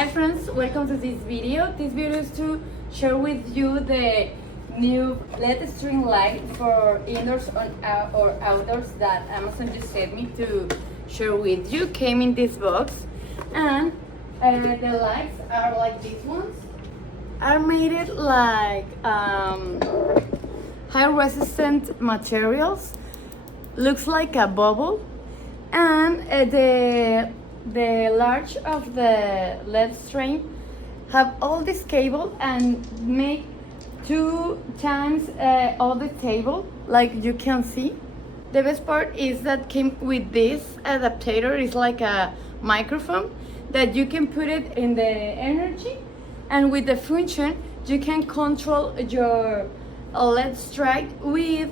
Hi friends, welcome to this video. This video is to share with you the new LED string light for indoors or outdoors that Amazon just sent me to share with you. Came in this box, and the lights are like these ones. Are made it like high resistant materials. Looks like a bubble, and the large of the LED string have all this cable and make 2 times all the table, like you can see. The best part is that came with this adapter. It's like a microphone that you can put it in the energy, and with the function you can control your LED strike with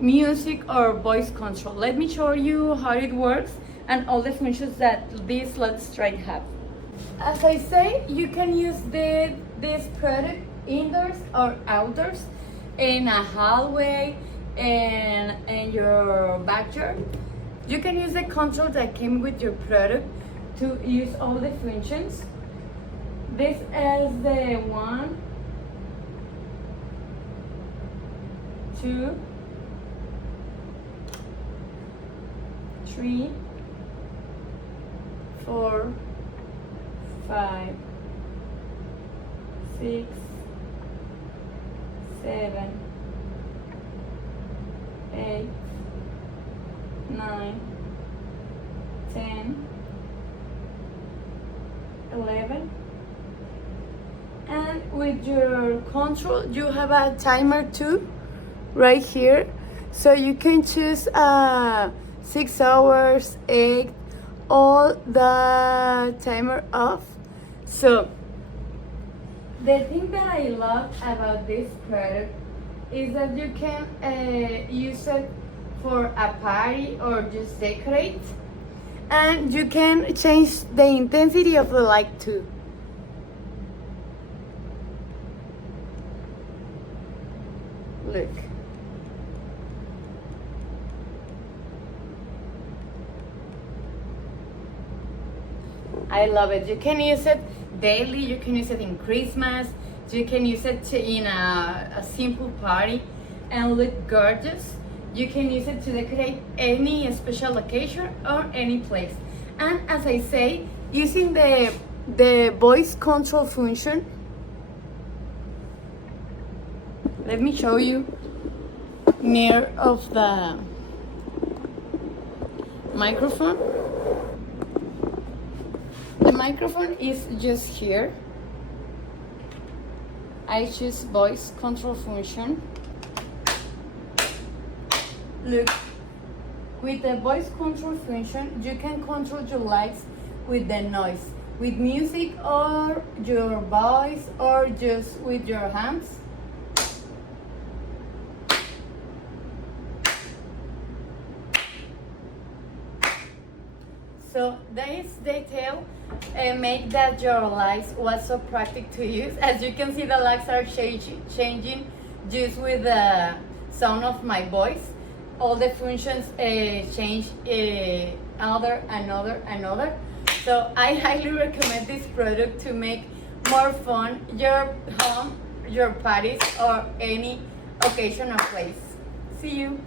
music or voice control. Let me show you how it works and all the functions that this LED strike have. As I say, you can use this product indoors or outdoors, in a hallway and in your backyard. You can use the control that came with your product to use all the functions. This is the 1, 2, 3, 4, 5, 6, 7, 8, 9, 10, 11. And with your control you have a timer too right here, so you can choose 6 hours, 8, all the timer off. So the thing that I love about this product is that you can use it for a party or just decorate, and you can change the intensity of the light too. Look. I love it. You can use it daily, you can use it in Christmas, you can use it in a simple party and look gorgeous. You can use it to decorate any special occasion or any place. And as I say, using the voice control function, let me show you near of the microphone. The microphone is just here. I choose voice control function. Look, with the voice control function, you can control your lights with the noise, with music or your voice or just with your hands. So this detail make that your lights was so practical to use. As you can see, the lights are changing just with the sound of my voice. All the functions change another. So I highly recommend this product to make more fun your home, your parties, or any occasion or place. See you.